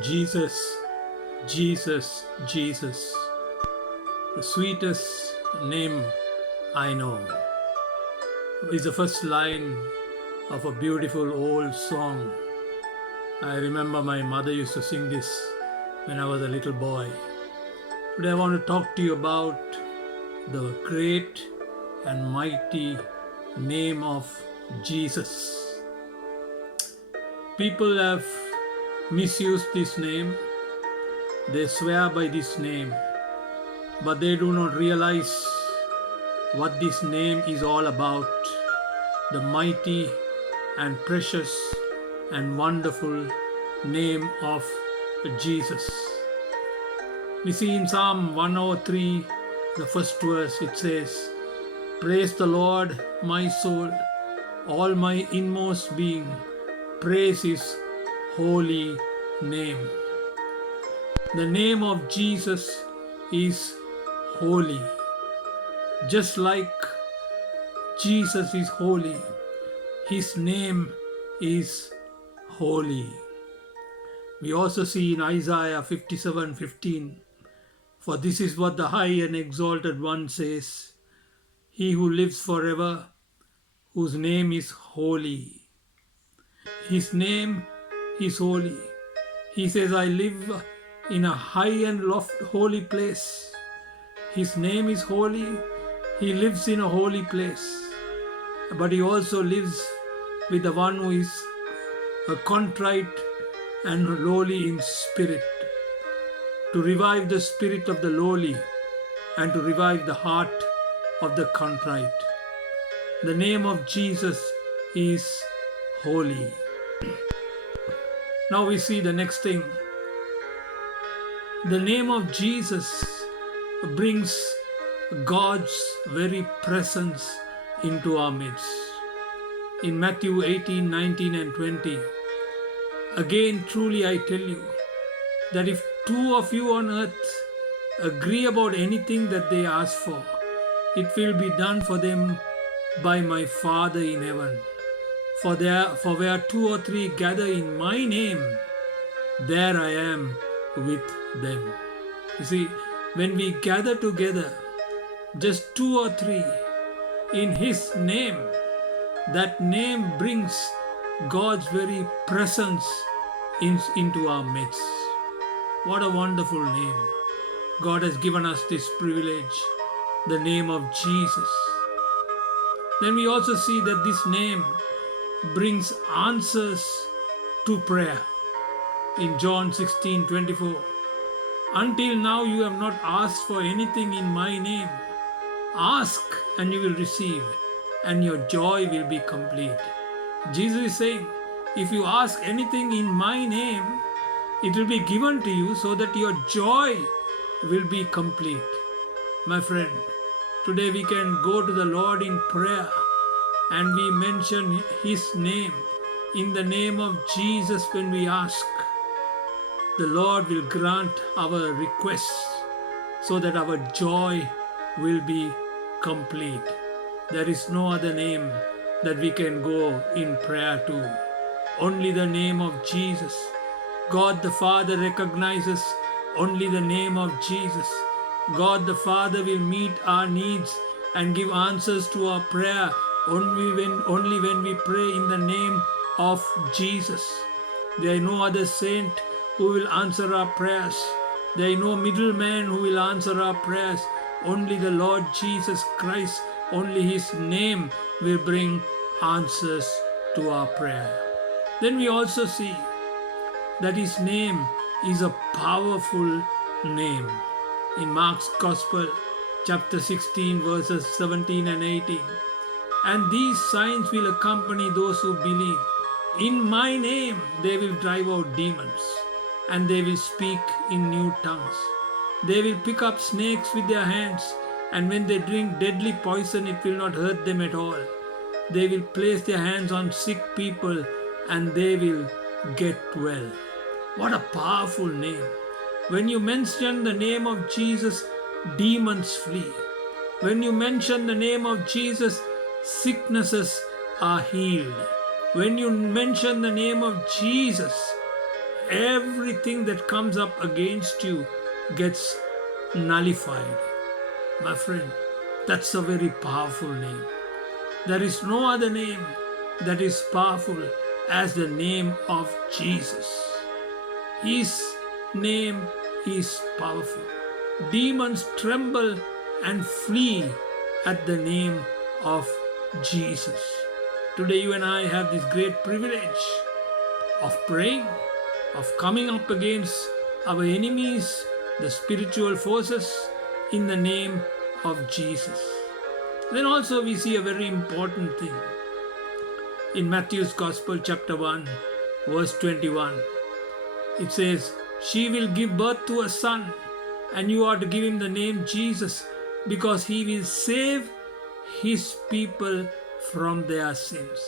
Jesus, Jesus, Jesus, the sweetest name I know, is the first line of a beautiful old song. I remember my mother used to sing this when I was a little boy. Today I want to talk to you about the great and mighty name of Jesus. People have misused this name, they swear by this name, but they do not realize what this name is all about. The mighty and precious and wonderful name of Jesus. We see in Psalm 103, the first verse, it says, "Praise the Lord, my soul, all my inmost being, praise his holy name." The name of Jesus is holy. Just like Jesus is holy, his name is holy. We also see in Isaiah 57:15, "For this is what the high and exalted one says, he who lives forever, whose name is holy." His name is holy. He says, "I live in a high and holy place." His name is holy. He lives in a holy place. But he also lives with the one who is a contrite and lowly in spirit, to revive the spirit of the lowly and to revive the heart of the contrite. The name of Jesus is holy. Now we see the next thing. The name of Jesus brings God's very presence into our midst. In Matthew 18, 19 and 20, "Again, truly I tell you, that if two of you on earth agree about anything that they ask for, it will be done for them by my Father in heaven. For where two or three gather in my name, there I am with them." You see, when we gather together, just two or three, in his name, that name brings God's very presence into our midst. What a wonderful name. God has given us this privilege, the name of Jesus. Then we also see that this name brings answers to prayer. In John 16:24, "Until now you have not asked for anything in my name. Ask and you will receive, and your joy will be complete." Jesus is saying, if you ask anything in my name, it will be given to you so that your joy will be complete. My friend, today we can go to the Lord in prayer and we mention his name, in the name of Jesus. When we ask, the Lord will grant our requests so that our joy will be complete. There is no other name that we can go in prayer to. Only the name of Jesus. God the Father recognizes only the name of Jesus. God the Father will meet our needs and give answers to our prayer only when we pray in the name of Jesus. There is no other saint who will answer our prayers. There is no middleman who will answer our prayers. Only the Lord Jesus Christ, only his name will bring answers to our prayer. Then we also see that his name is a powerful name. In Mark's Gospel, chapter 16, verses 17 and 18, "And these signs will accompany those who believe. In my name they will drive out demons, and they will speak in new tongues. They will pick up snakes with their hands, and when they drink deadly poison, it will not hurt them at all. They will place their hands on sick people, and they will get well." What a powerful name. When you mention the name of Jesus, demons flee. When you mention the name of Jesus, sicknesses are healed. When you mention the name of Jesus, everything that comes up against you gets nullified. My friend, that's a very powerful name. There is no other name that is powerful as the name of Jesus. His name is powerful. Demons tremble and flee at the name of Jesus. Today you and I have this great privilege of praying, of coming up against our enemies, the spiritual forces, in the name of Jesus. Then also we see a very important thing. In Matthew's Gospel chapter 1 verse 21, it says, "She will give birth to a son, and you are to give him the name Jesus, because he will save his people from their sins."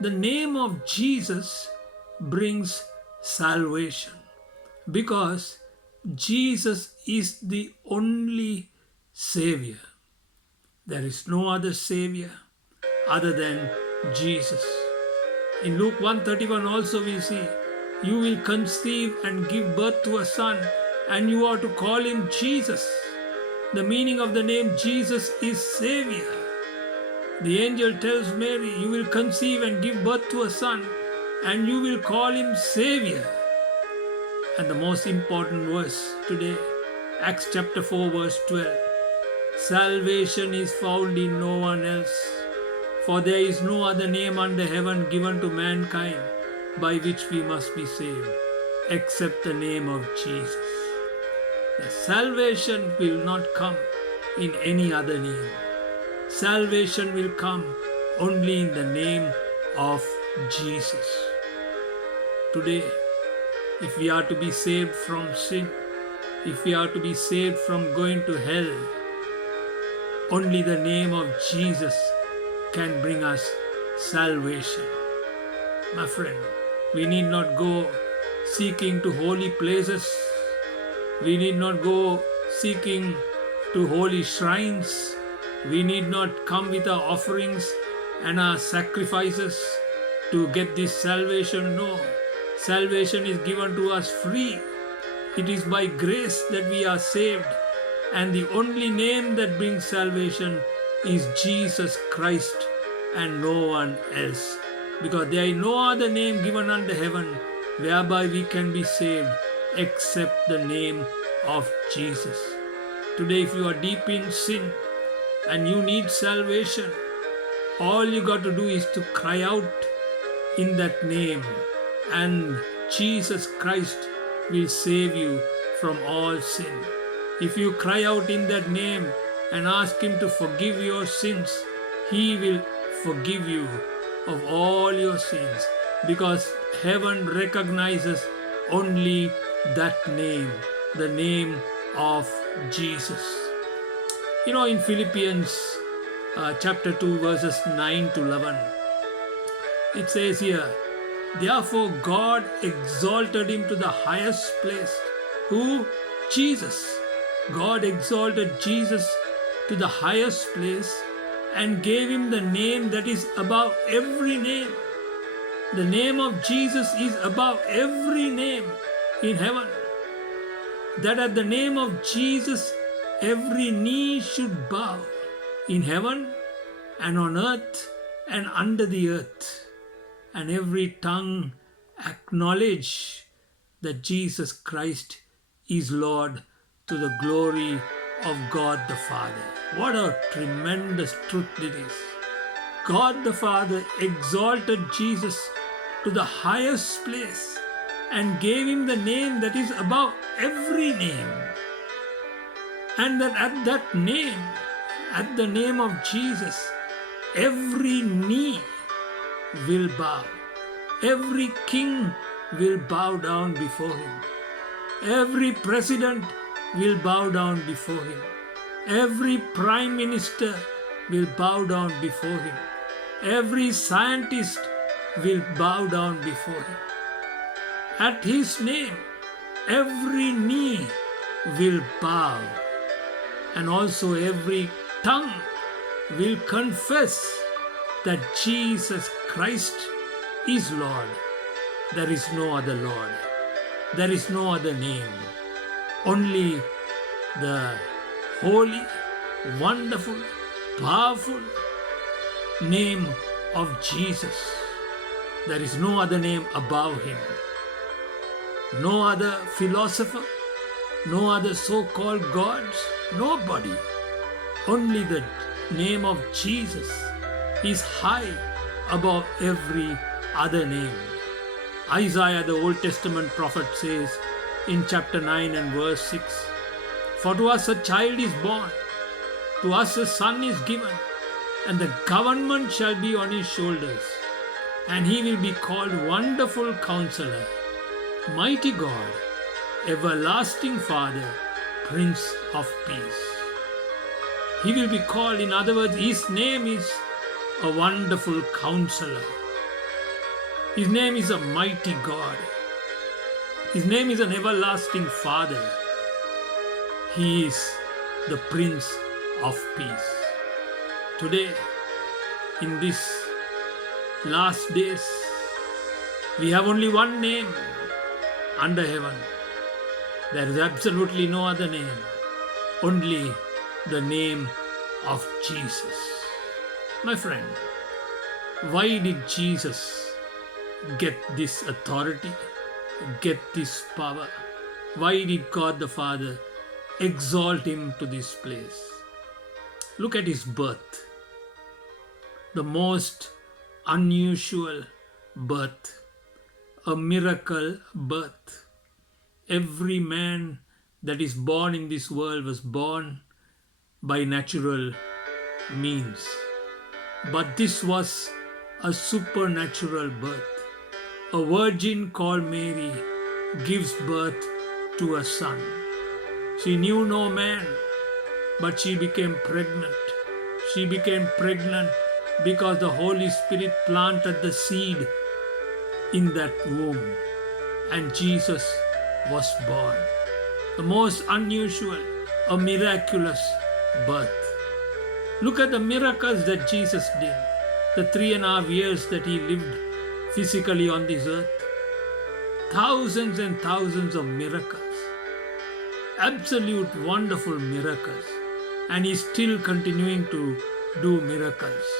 The name of Jesus brings salvation because Jesus is the only Savior. There is no other Savior other than Jesus. In Luke 1:31 also we see, "You will conceive and give birth to a son, and you are to call him Jesus." The meaning of the name Jesus is Savior. The angel tells Mary, "You will conceive and give birth to a son, and you will call him Savior." And the most important verse today, Acts chapter 4 verse 12. "Salvation is found in no one else, for there is no other name under heaven given to mankind by which we must be saved, except the name of Jesus." The salvation will not come in any other name. Salvation will come only in the name of Jesus. Today, if we are to be saved from sin, if we are to be saved from going to hell, only the name of Jesus can bring us salvation. My friend, we need not go seeking to holy places. We need not go seeking to holy shrines. We need not come with our offerings and our sacrifices to get this salvation. No, salvation is given to us free. It is by grace that we are saved, and the only name that brings salvation is Jesus Christ and no one else, because there is no other name given under heaven whereby we can be saved except the name of Jesus. Today, if you are deep in sin and you need salvation, all you got to do is to cry out in that name, and Jesus Christ will save you from all sin. If you cry out in that name and ask him to forgive your sins, he will forgive you of all your sins, because heaven recognizes only that name, the name of Jesus. You know, in Philippians chapter 2 verses 9 to 11, it says here, "Therefore God exalted him to the highest place." Who? Jesus. God exalted Jesus to the highest place and gave him the name that is above every name. The name of Jesus is above every name in heaven. That at the name of Jesus every knee should bow, in heaven and on earth and under the earth, and every tongue acknowledge that Jesus Christ is Lord, to the glory of God the Father. What a tremendous truth it is. God the Father exalted Jesus to the highest place and gave him the name that is above every name. And that at the name of Jesus, every knee will bow. Every king will bow down before him. Every president will bow down before him. Every prime minister will bow down before him. Every scientist will bow down before him. At his name, every knee will bow, and also every tongue will confess that Jesus Christ is Lord, There is no other Lord. There is no other name. Only the holy, wonderful, powerful name of Jesus. There is no other name above him. No other philosopher, no other so-called gods, nobody. Only the name of Jesus is high above every other name. Isaiah, the Old Testament prophet, says in chapter 9 and verse 6, "For to us a child is born, to us a son is given, and the government shall be on his shoulders, and he will be called Wonderful Counselor, Mighty God, Everlasting Father, Prince of Peace." He will be called, in other words, his name is a Wonderful Counselor. His name is a Mighty God. His name is an Everlasting Father. He is the Prince of Peace. Today, in these last days, we have only one name under heaven. There is absolutely no other name, only the name of Jesus. My friend, why did Jesus get this authority, get this power? Why did God the Father exalt him to this place? Look at his birth, the most unusual birth, a miracle birth. Every man that is born in this world was born by natural means. But this was a supernatural birth. A virgin called Mary gives birth to a son. She knew no man, but she became pregnant. She became pregnant because the Holy Spirit planted the seed in that womb, and Jesus was born. The most unusual, a miraculous birth. Look at the miracles that Jesus did, the 3.5 years that he lived physically on this earth. Thousands and thousands of miracles, absolute wonderful miracles, and he's still continuing to do miracles.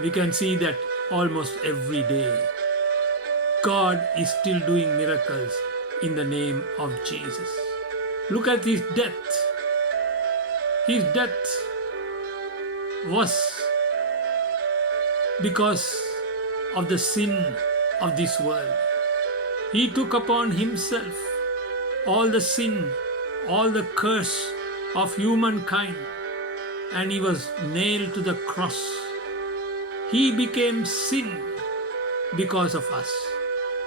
We can see that almost every day. God is still doing miracles in the name of Jesus. Look at his death. His death was because of the sin of this world. He took upon himself all the sin, all the curse of humankind, and he was nailed to the cross. He became sin because of us.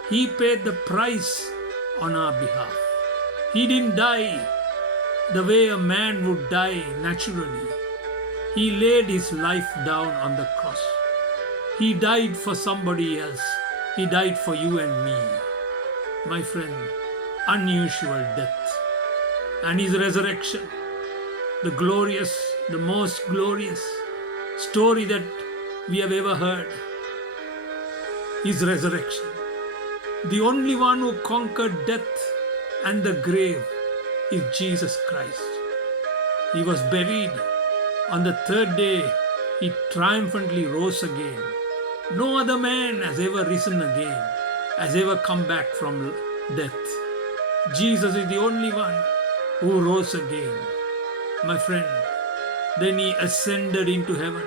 He paid the price on our behalf. He didn't die the way a man would die naturally. He laid his life down on the cross. He died for somebody else. He died for you and me. My friend, unusual death. And his resurrection, the glorious, the most glorious story that we have ever heard. His resurrection. The only one who conquered death and the grave is Jesus Christ. He was buried. On the third day, he triumphantly rose again. No other man has ever risen again, has ever come back from death. Jesus is the only one who rose again. My friend, then he ascended into heaven.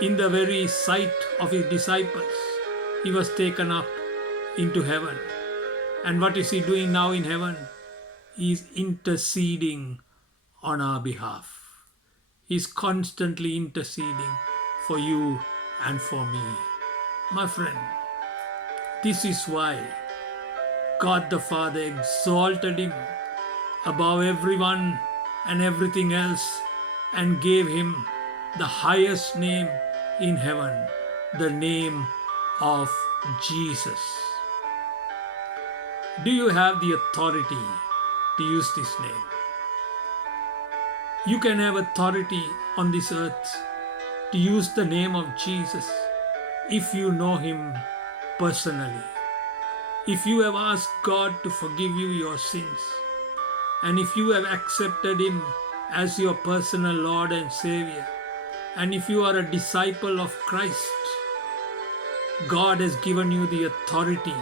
In the very sight of his disciples, he was taken up into heaven. And what is he doing now in heaven? He is interceding on our behalf. He is constantly interceding for you and for me. My friend, this is why God the Father exalted him above everyone and everything else and gave him the highest name in heaven, the name of Jesus. Do you have the authority to use this name? You can have authority on this earth to use the name of Jesus if you know him personally. If you have asked God to forgive you your sins, and if you have accepted Him as your personal Lord and Savior, and if you are a disciple of Christ, God has given you the authority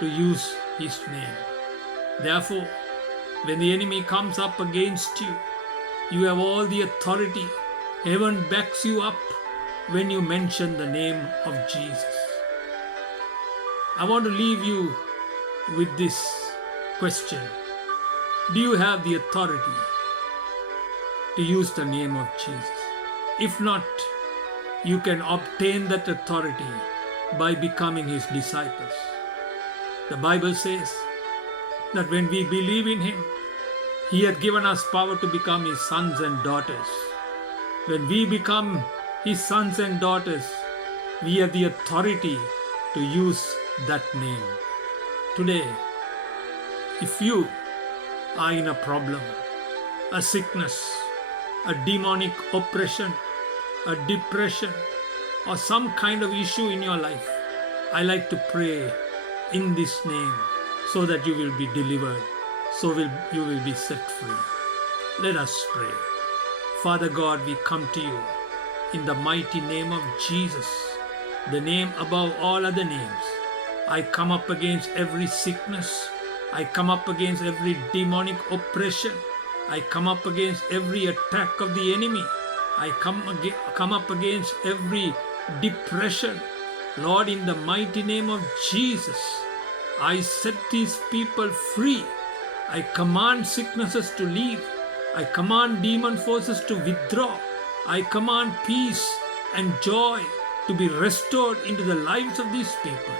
to use His name. Therefore, when the enemy comes up against you, you have all the authority. Heaven backs you up when you mention the name of Jesus. I want to leave you with this question. Do you have the authority to use the name of Jesus? If not, you can obtain that authority by becoming His disciples. The Bible says that when we believe in Him, He has given us power to become His sons and daughters. When we become His sons and daughters, we have the authority to use that name. Today, if you are in a problem, a sickness, a demonic oppression, a depression, or some kind of issue in your life, I like to pray in this name so that you will be delivered, you will be set free. Let us pray. Father God, we come to you in the mighty name of Jesus, the name above all other names. I come up against every sickness. I come up against every demonic oppression. I come up against every attack of the enemy. I come up against every depression. Lord, in the mighty name of Jesus, I set these people free. I command sicknesses to leave. I command demon forces to withdraw. I command peace and joy to be restored into the lives of these people.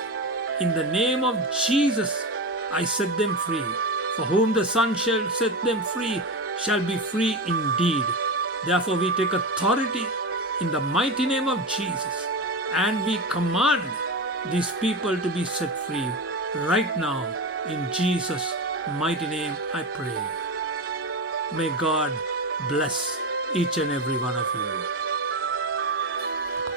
In the name of Jesus, I set them free. For whom the Son shall set them free shall be free indeed. Therefore, we take authority in the mighty name of Jesus, and we command these people to be set free right now. In Jesus' mighty name, I pray. May God bless each and every one of you.